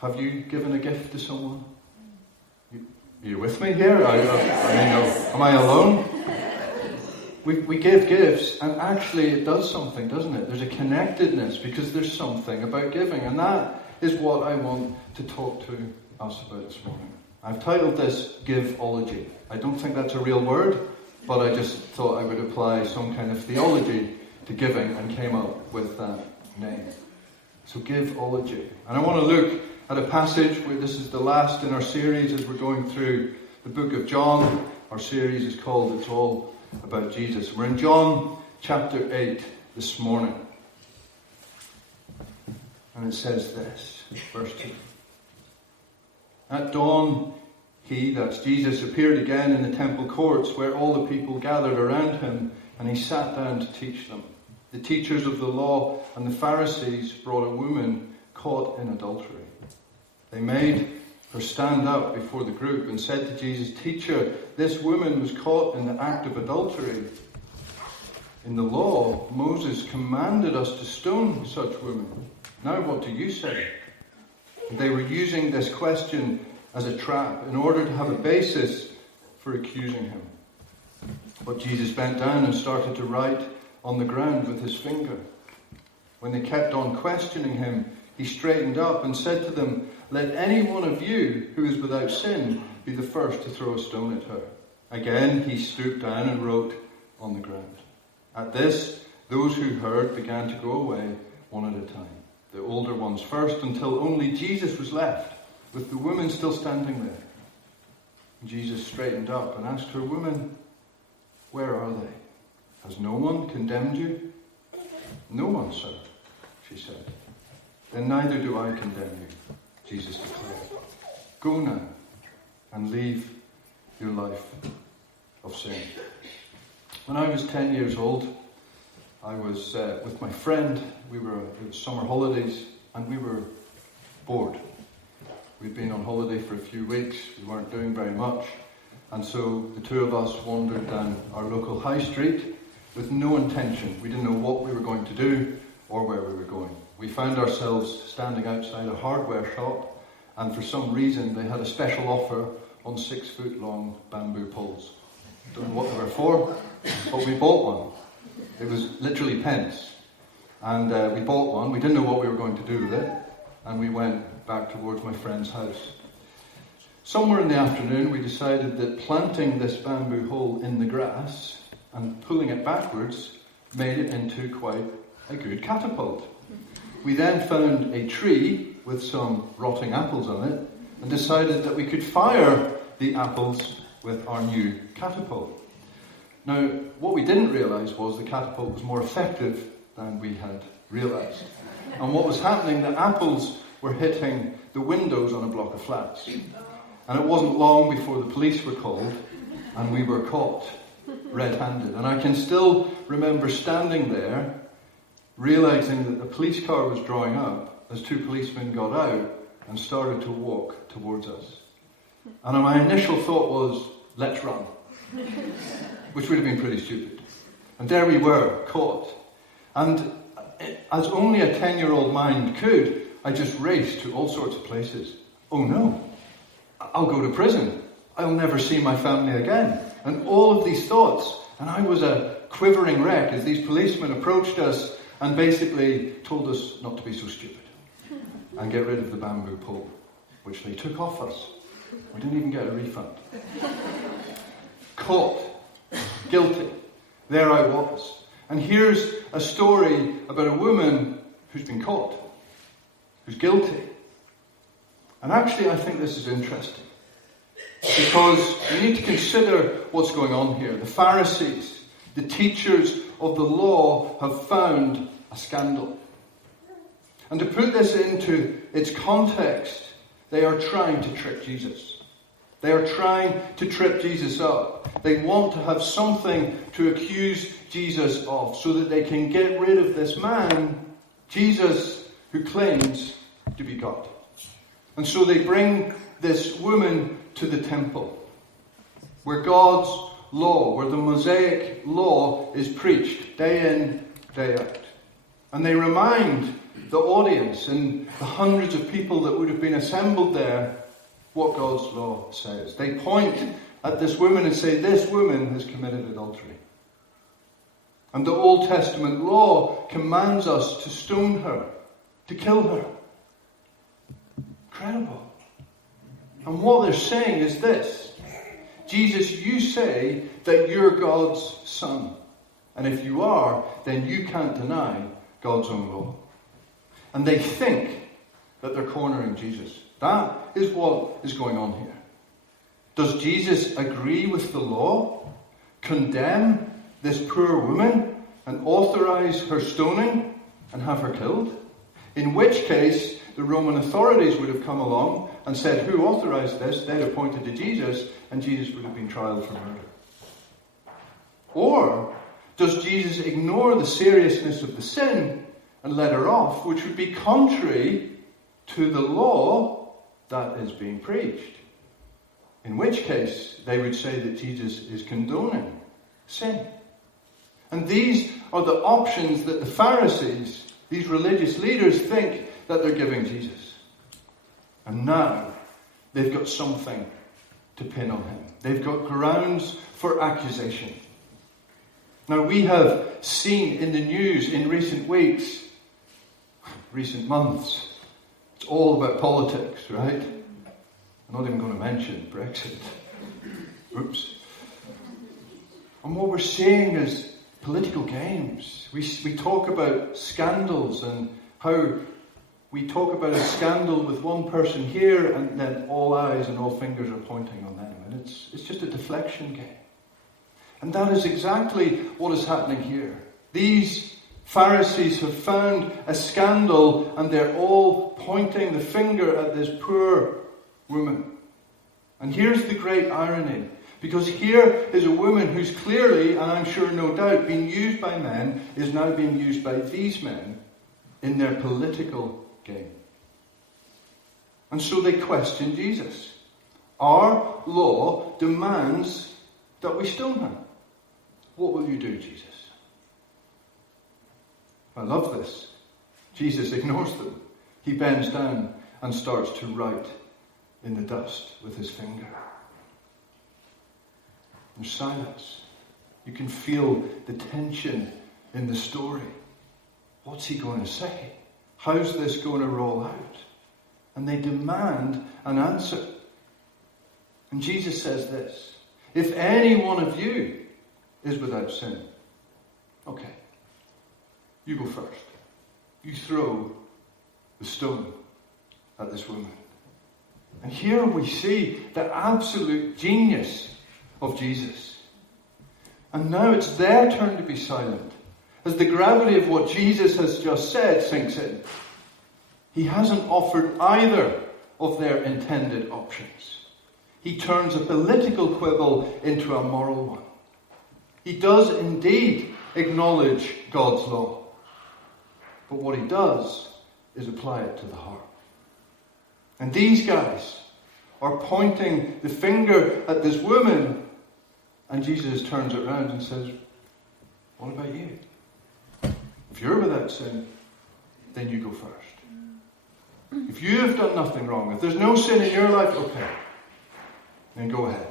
Have you given a gift to someone? Are you with me here? Am I alone? We give gifts, and actually it does something, doesn't it? There's a connectedness because there's something about giving, and that is what I want to talk to us about this morning. I've titled this GIVEOLOgy. I don't think that's a real word, but I just thought I would apply some kind of theology to giving and came up with that name. So GIVEOLOgy. And I want to look at a passage where this is the last in our series as we're going through the book of John. Our series is called It's All About Jesus. We're in John chapter 8 this morning. And it says this, verse 2. At dawn, he, that's Jesus, appeared again in the temple courts where all the people gathered around him, and he sat down to teach them. The teachers of the law and the Pharisees brought a woman caught in adultery. They made her stand up before the group and said to Jesus, "Teacher, this woman was caught in the act of adultery. In the law, Moses commanded us to stone such women. Now what do you say?" They were using this question as a trap in order to have a basis for accusing him. But Jesus bent down and started to write on the ground with his finger. When they kept on questioning him, he straightened up and said to them, "Let any one of you who is without sin be the first to throw a stone at her." Again he stooped down and wrote on the ground. At this, those who heard began to go away one at a time, the older ones first, until only Jesus was left, with the woman still standing there. And Jesus straightened up and asked her, "Woman, where are they? Has no one condemned you?" "No one, sir," she said. "Then neither do I condemn you," Jesus declared. "Go now and leave your life of sin." When I was 10 years old, I was with my friend. It was summer holidays, and we were bored. We'd been on holiday for a few weeks. We weren't doing very much. And so the two of us wandered down our local high street with no intention. We didn't know what we were going to do or where we were going. We found ourselves standing outside a hardware shop, and for some reason they had a special offer on 6-foot-long bamboo poles. Don't know what they were for, but we bought one. It was literally pence. And we bought one. We didn't know what we were going to do with it. And we went back towards my friend's house. Somewhere in the afternoon, we decided that planting this bamboo hole in the grass and pulling it backwards made it into quite a good catapult. We then found a tree with some rotting apples on it and decided that we could fire the apples with our new catapult. Now, what we didn't realise was the catapult was more effective than we had realised. And what was happening, the apples were hitting the windows on a block of flats. And it wasn't long before the police were called and we were caught red-handed. And I can still remember standing there, realising that the police car was drawing up as two policemen got out and started to walk towards us. And my initial thought was, let's run. Which would have been pretty stupid. And there we were, caught. And as only a 10-year-old mind could, I just raced to all sorts of places. Oh no, I'll go to prison. I'll never see my family again. And all of these thoughts. And I was a quivering wreck as these policemen approached us and basically told us not to be so stupid and get rid of the bamboo pole, which they took off us. We didn't even get a refund. Caught. Guilty. There I was. And here's a story about a woman who's been caught, who's guilty. And actually I think this is interesting, because we need to consider what's going on here. The Pharisees, the teachers of the law, have found a scandal. And to put this into its context, they are trying to trick Jesus. They are trying to trip Jesus up. They want to have something to accuse Jesus of so that they can get rid of this man, Jesus, who claims to be God. And so they bring this woman to the temple, where God's law, where the Mosaic law is preached day in, day out. And they remind the audience and the hundreds of people that would have been assembled there what God's law says. They point at this woman and say, this woman has committed adultery. And the Old Testament law commands us to stone her, to kill her. Incredible. And what they're saying is this: Jesus, you say that you're God's son. And if you are, then you can't deny God's own law. And they think that they're cornering Jesus. That is what is going on here. Does Jesus agree with the law, condemn this poor woman, and authorize her stoning and have her killed? In which case, the Roman authorities would have come along and said, who authorized this? They'd have pointed to Jesus, and Jesus would have been trialed for murder. Or does Jesus ignore the seriousness of the sin and let her off, which would be contrary to the law that is being preached? In which case, they would say that Jesus is condoning sin. And these are the options that the Pharisees, these religious leaders, think that they're giving Jesus. And now they've got something to pin on him. They've got grounds for accusation. Now we have seen in the news in recent weeks, recent months, it's all about politics, right? I'm not even going to mention Brexit. Oops. And what we're seeing is political games. We talk about scandals and how we talk about a scandal with one person here and then all eyes and all fingers are pointing on them. And it's just a deflection game. And that is exactly what is happening here. These Pharisees have found a scandal and they're all pointing the finger at this poor woman. And here's the great irony. Because here is a woman who's clearly, and I'm sure no doubt, being used by men, is now being used by these men in their political game. And so they question Jesus. Our law demands that we stone her. What will you do, Jesus? I love this. Jesus ignores them. He bends down and starts to write in the dust with his finger. There's silence. You can feel the tension in the story. What's he going to say? How's this going to roll out? And they demand an answer. And Jesus says this: if any one of you is without sin, okay, you go first. You throw the stone at this woman. And here we see the absolute genius of Jesus. And now it's their turn to be silent as the gravity of what Jesus has just said sinks in. He hasn't offered either of their intended options. He turns a political quibble into a moral one. He does indeed acknowledge God's law, but what he does is apply it to the heart. And these guys are pointing the finger at this woman, and Jesus turns it around and says, what about you? If you're without sin, then you go first. If you have done nothing wrong, if there's no sin in your life, okay, then go ahead.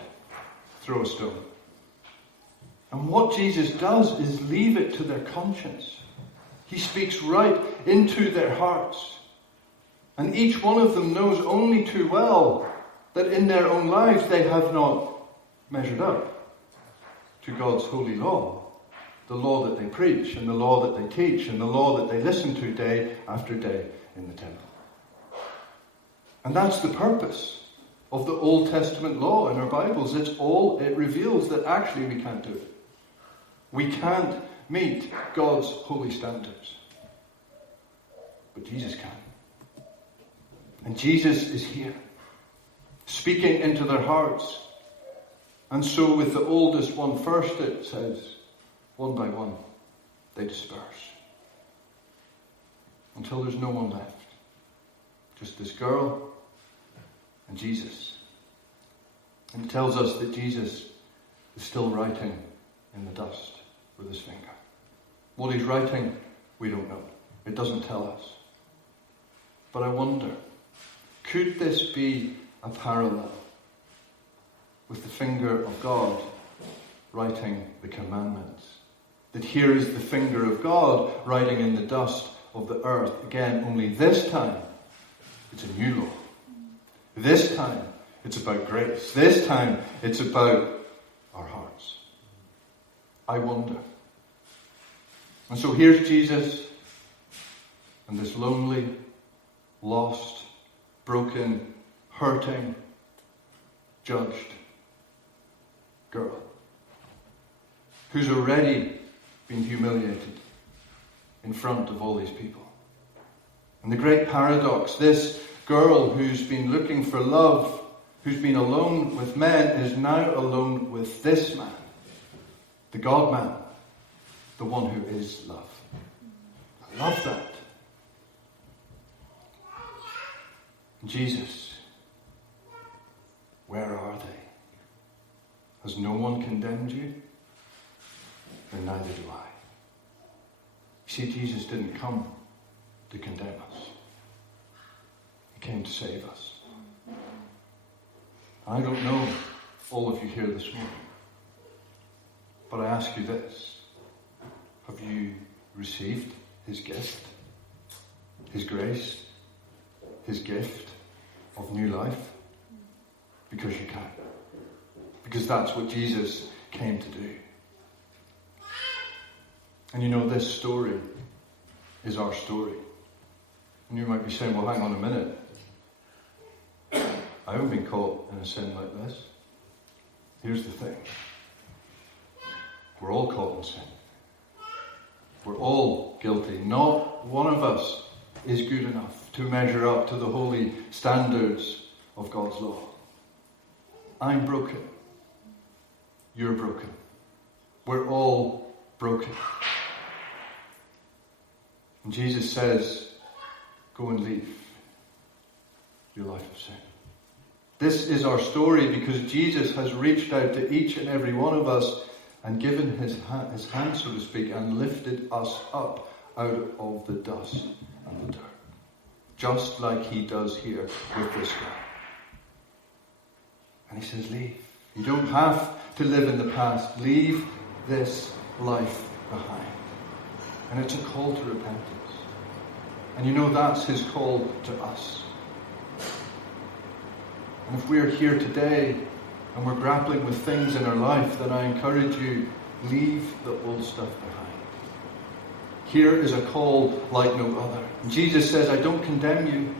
Throw a stone. And what Jesus does is leave it to their conscience. He speaks right into their hearts. And each one of them knows only too well that in their own lives they have not measured up to God's holy law. The law that they preach, and the law that they teach, and the law that they listen to day after day in the temple. And that's the purpose of the Old Testament law in our Bibles. It reveals that actually we can't do it. We can't meet God's holy standards. But Jesus can. And Jesus is here, speaking into their hearts. And so with the oldest one first, it says, one by one, they disperse. Until there's no one left. Just this girl and Jesus. And it tells us that Jesus is still writing in the dust with his finger. What he's writing, we don't know. It doesn't tell us. But I wonder, could this be a parallel with the finger of God writing the commandments? That here is the finger of God writing in the dust of the earth. Again, only this time it's a new law. This time it's about grace. This time it's about our hearts. I wonder. And so here's Jesus and this lonely, lost, broken, hurting, judged girl who's already been humiliated in front of all these people. And the great paradox, this girl who's been looking for love, who's been alone with men, is now alone with this man, the God-man, the one who is love. I love that. Jesus, where are they? Has no one condemned you? Then neither do I. You see, Jesus didn't come to condemn us. He came to save us. I don't know all of you here this morning, but I ask you this. Have you received his gift? His grace? His gift of new life? Because you can. Because that's what Jesus came to do. And you know, this story is our story. And you might be saying, well, hang on a minute. I haven't been caught in a sin like this. Here's the thing. We're all caught in sin. We're all guilty. Not one of us is good enough to measure up to the holy standards of God's law. I'm broken. You're broken. We're all broken. And Jesus says, go and leave your life of sin. This is our story because Jesus has reached out to each and every one of us and given his hand, so to speak, and lifted us up out of the dust and the dirt. Just like he does here with this guy. And he says, leave. You don't have to live in the past. Leave this life behind. And it's a call to repentance. And you know, that's his call to us. And if we're here today and we're grappling with things in our life, then I encourage you, leave the old stuff behind. Here is a call like no other. And Jesus says, I don't condemn you.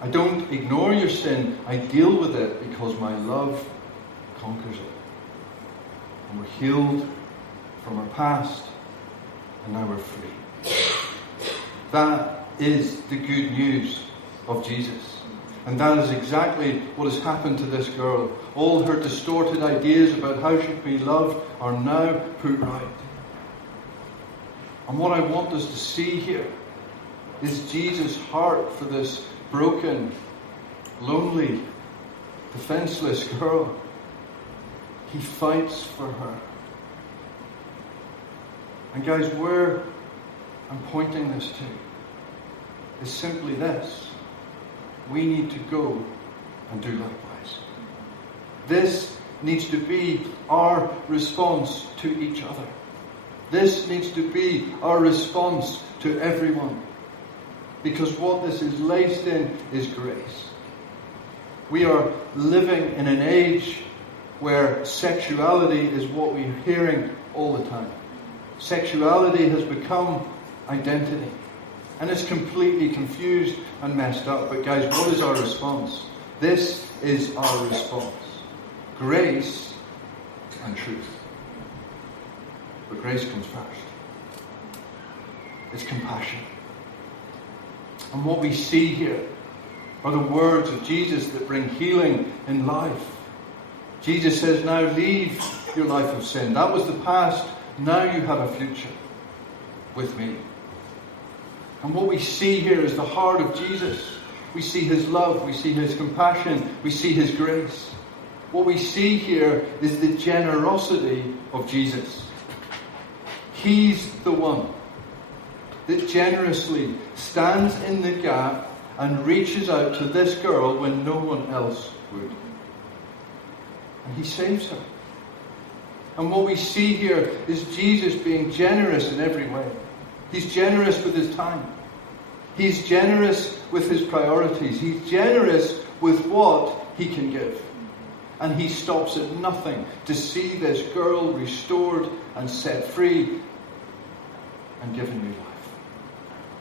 I don't ignore your sin. I deal with it because my love conquers it. And we're healed from our past, and now we're free. That is the good news of Jesus. And that is exactly what has happened to this girl. All her distorted ideas about how she can be loved are now put right. And what I want us to see here is Jesus' heart for this broken, lonely, defenseless girl. He fights for her. And guys, where I'm pointing this to is simply this. We need to go and do likewise. This needs to be our response to each other. This needs to be our response to everyone. Because what this is laced in is grace. We are living in an age where sexuality is what we're hearing all the time. Sexuality has become identity. And it's completely confused and messed up. But guys, what is our response? This is our response. Grace and truth. But grace comes first. It's compassion. And what we see here are the words of Jesus that bring healing in life. Jesus says, now leave your life of sin. That was the past. Now you have a future with me. And what we see here is the heart of Jesus. We see his love. We see his compassion. We see his grace. What we see here is the generosity of Jesus. He's the one that generously stands in the gap and reaches out to this girl when no one else would. And he saves her. And what we see here is Jesus being generous in every way. He's generous with his time. He's generous with his priorities. He's generous with what he can give. And he stops at nothing to see this girl restored and set free and given new life.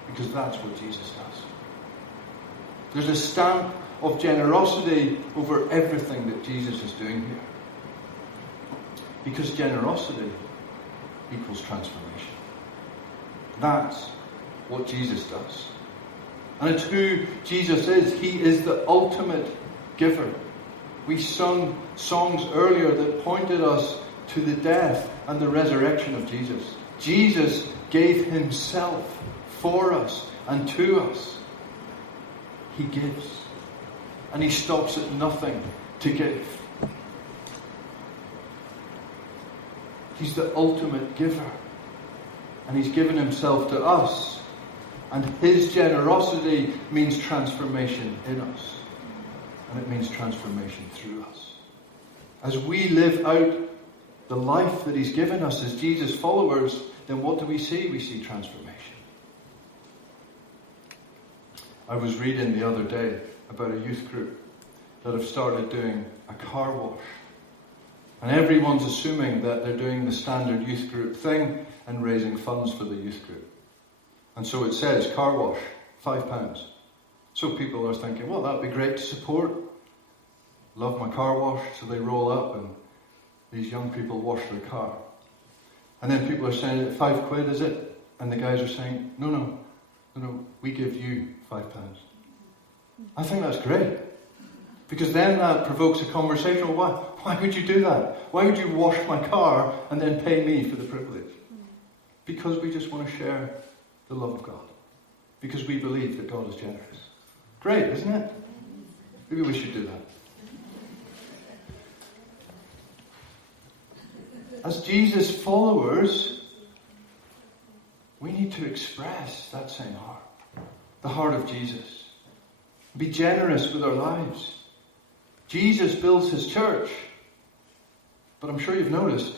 Because that's what Jesus does. There's a stamp of generosity over everything that Jesus is doing here. Because generosity equals transformation. That's what Jesus does. And it's who Jesus is. He is the ultimate giver. We sung songs earlier that pointed us to the death and the resurrection of Jesus. Jesus gave himself for us and to us. He gives. And he stops at nothing to give. He's the ultimate giver. And he's given himself to us. And his generosity means transformation in us. And it means transformation through us. As we live out the life that he's given us as Jesus followers, then what do we see? We see transformation. I was reading the other day about a youth group that have started doing a car wash. And everyone's assuming that they're doing the standard youth group thing and raising funds for the youth group. And so it says, car wash, £5. So people are thinking, well, that'd be great to support. Love my car wash. So they roll up and these young people wash their car. And then people are saying, £5, is it? And the guys are saying, no, we give you £5. I think that's great. Because then that provokes a conversation. Well, why would you do that? Why would you wash my car and then pay me for the privilege? Because we just want to share the love of God. Because we believe that God is generous. Great, isn't it? Maybe we should do that. As Jesus followers, we need to express that same heart. The heart of Jesus. Be generous with our lives. Jesus builds his church. But I'm sure you've noticed,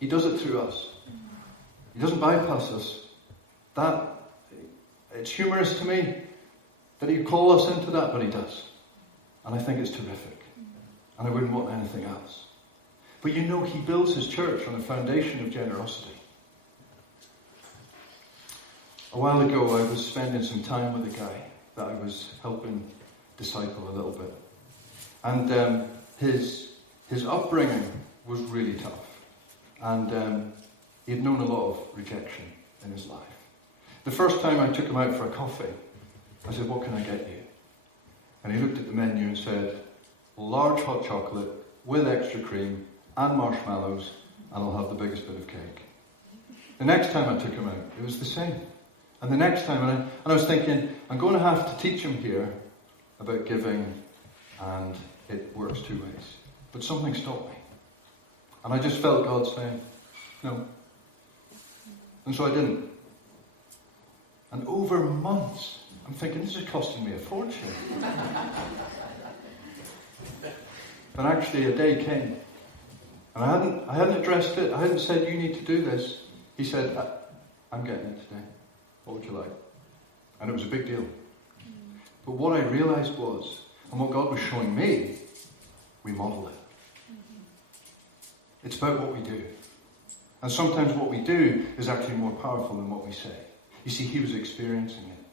he does it through us. He doesn't bypass us. It's humorous to me that he'd call us into that, but he does. And I think it's terrific. And I wouldn't want anything else. But you know, he builds his church on a foundation of generosity. A while ago, I was spending some time with a guy that I was helping disciple a little bit. And his upbringing was really tough. And he had known a lot of rejection in his life. The first time I took him out for a coffee, I said, what can I get you? And he looked at the menu and said, large hot chocolate with extra cream and marshmallows, and I'll have the biggest bit of cake. The next time I took him out, it was the same. And the next time, and I was thinking, I'm going to have to teach him here about giving, and it works two ways. But something stopped me. And I just felt God saying, no. And so I didn't. And over months, I'm thinking, this is costing me a fortune. But actually a day came. And I hadn't addressed it. I hadn't said, you need to do this. He said, I'm getting it today. What would you like? And it was a big deal. But what I realized was, and what God was showing me, we model it. It's about what we do. And sometimes what we do is actually more powerful than what we say. You see, he was experiencing it.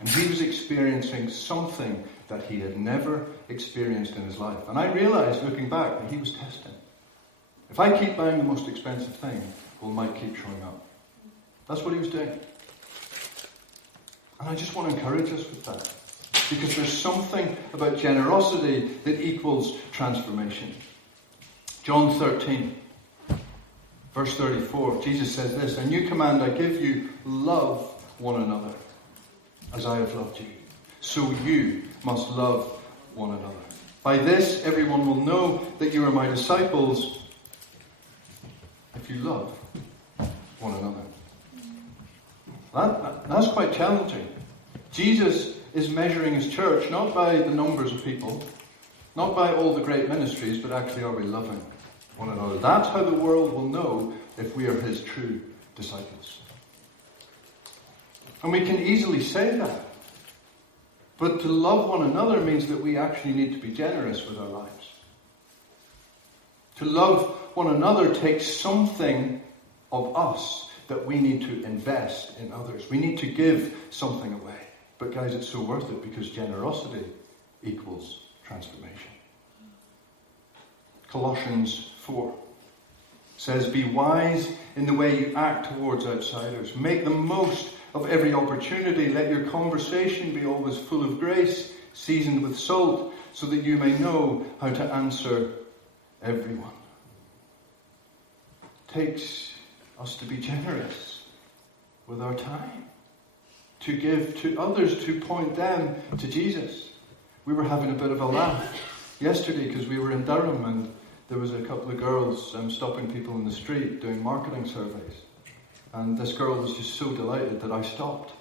And he was experiencing something that he had never experienced in his life. And I realized, looking back, that he was testing. If I keep buying the most expensive thing, well, Mike keep showing up. That's what he was doing. And I just want to encourage us with that. Because there's something about generosity that equals transformation. John 13, verse 34, Jesus says this, a new command I give you, love one another as I have loved you. So you must love one another. By this, everyone will know that you are my disciples if you love one another. That's quite challenging. Jesus is measuring his church not by the numbers of people, not by all the great ministries, but actually are we loving one another. That's how the world will know if we are his true disciples. And we can easily say that. But to love one another means that we actually need to be generous with our lives. To love one another takes something of us that we need to invest in others. We need to give something away. But guys, it's so worth it because generosity equals transformation. Colossians 4 says, "Be wise in the way you act towards outsiders. Make the most of every opportunity. Let your conversation be always full of grace, seasoned with salt, so that you may know how to answer everyone." It takes us to be generous with our time, to give to others, to point them to Jesus. We were having a bit of a laugh yesterday because we were in Durham and there was a couple of girls stopping people in the street doing marketing surveys. And this girl was just so delighted that I stopped.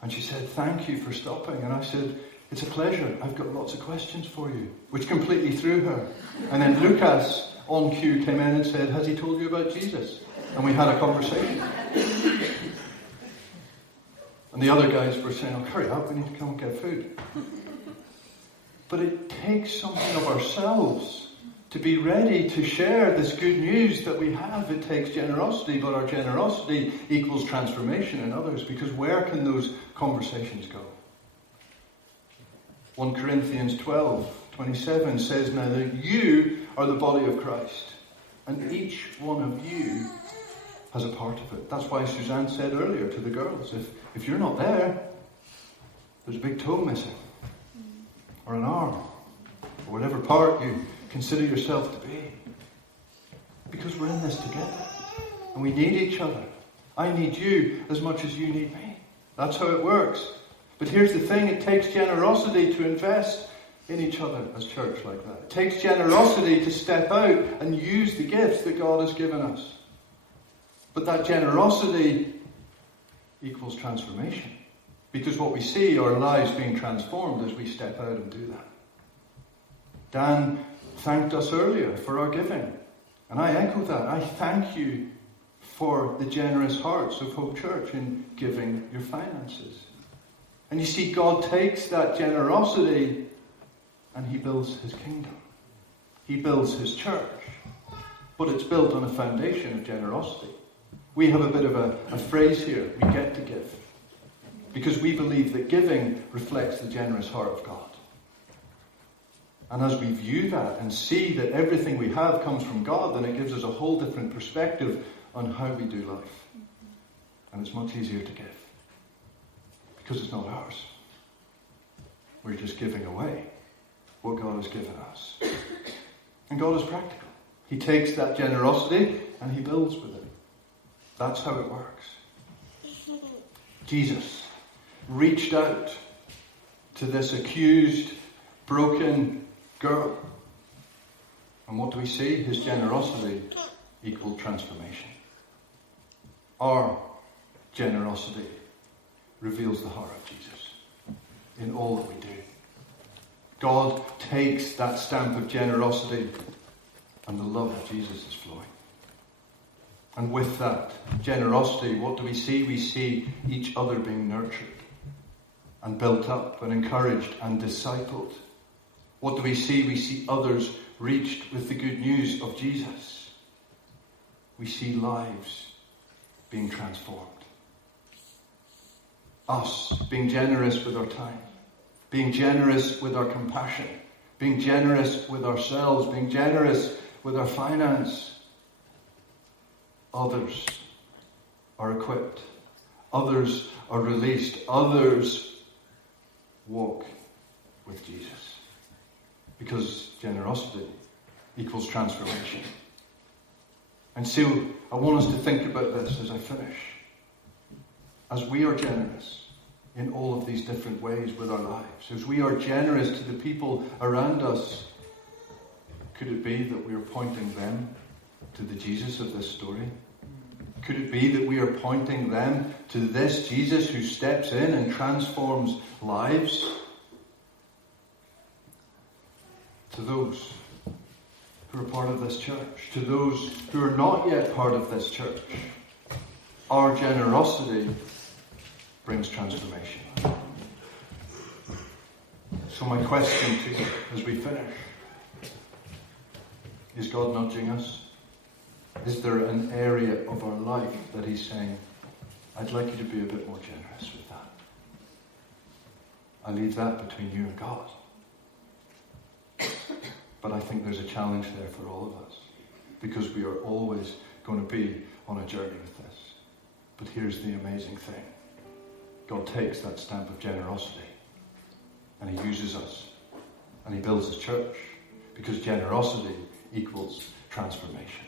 And she said, "Thank you for stopping." And I said, "It's a pleasure. I've got lots of questions for you," which completely threw her. And then Lucas, on cue, came in and said, "Has he told you about Jesus?" And we had a conversation. And the other guys were saying, "Oh, hurry up, we need to come and get food." But it takes something of ourselves to be ready to share this good news that we have. It takes generosity, but our generosity equals transformation in others, because where can those conversations go? 1 Corinthians 12:27 says, "Now that you are the body of Christ, and each one of you has a part of it." That's why Suzanne said earlier to the girls, if you're not there, there's a big toe missing, or an arm, or whatever part you consider yourself to be. Because we're in this together. And we need each other. I need you as much as you need me. That's how it works. But here's the thing, it takes generosity to invest in each other as church like that. It takes generosity to step out and use the gifts that God has given us. But that generosity equals transformation. Because what we see are lives being transformed as we step out and do that. Dan thanked us earlier for our giving. And I echo that. I thank you for the generous hearts of Hope Church in giving your finances. And you see, God takes that generosity and he builds his kingdom. He builds his church. But it's built on a foundation of generosity. We have a bit of a phrase here, we get to give. Because we believe that giving reflects the generous heart of God. And as we view that and see that everything we have comes from God, then it gives us a whole different perspective on how we do life. And it's much easier to give. Because it's not ours. We're just giving away what God has given us. And God is practical. He takes that generosity and he builds with it. That's how it works. Jesus reached out to this accused, broken girl. And what do we see? His generosity equaled transformation. Our generosity reveals the heart of Jesus in all that we do. God takes that stamp of generosity and the love of Jesus is flowing. And with that generosity, what do we see? We see each other being nurtured and built up and encouraged and discipled. What do we see? We see others reached with the good news of Jesus. We see lives being transformed. Us being generous with our time, being generous with our compassion, being generous with ourselves, being generous with our finance. Others are equipped. Others are released. Others walk with Jesus. Because generosity equals transformation. And so I want us to think about this as I finish. As we are generous in all of these different ways with our lives, as we are generous to the people around us, could it be that we are pointing them to the Jesus of this story? Could it be that we are pointing them to this Jesus who steps in and transforms lives? To those who are part of this church, to those who are not yet part of this church, our generosity brings transformation. So my question to you as we finish, is God nudging us? Is there an area of our life that he's saying, I'd like you to be a bit more generous with that? I leave that between you and God. But I think there's a challenge there for all of us, because we are always going to be on a journey with this. But here's the amazing thing. God takes that stamp of generosity and he uses us and he builds his church, because generosity equals transformation.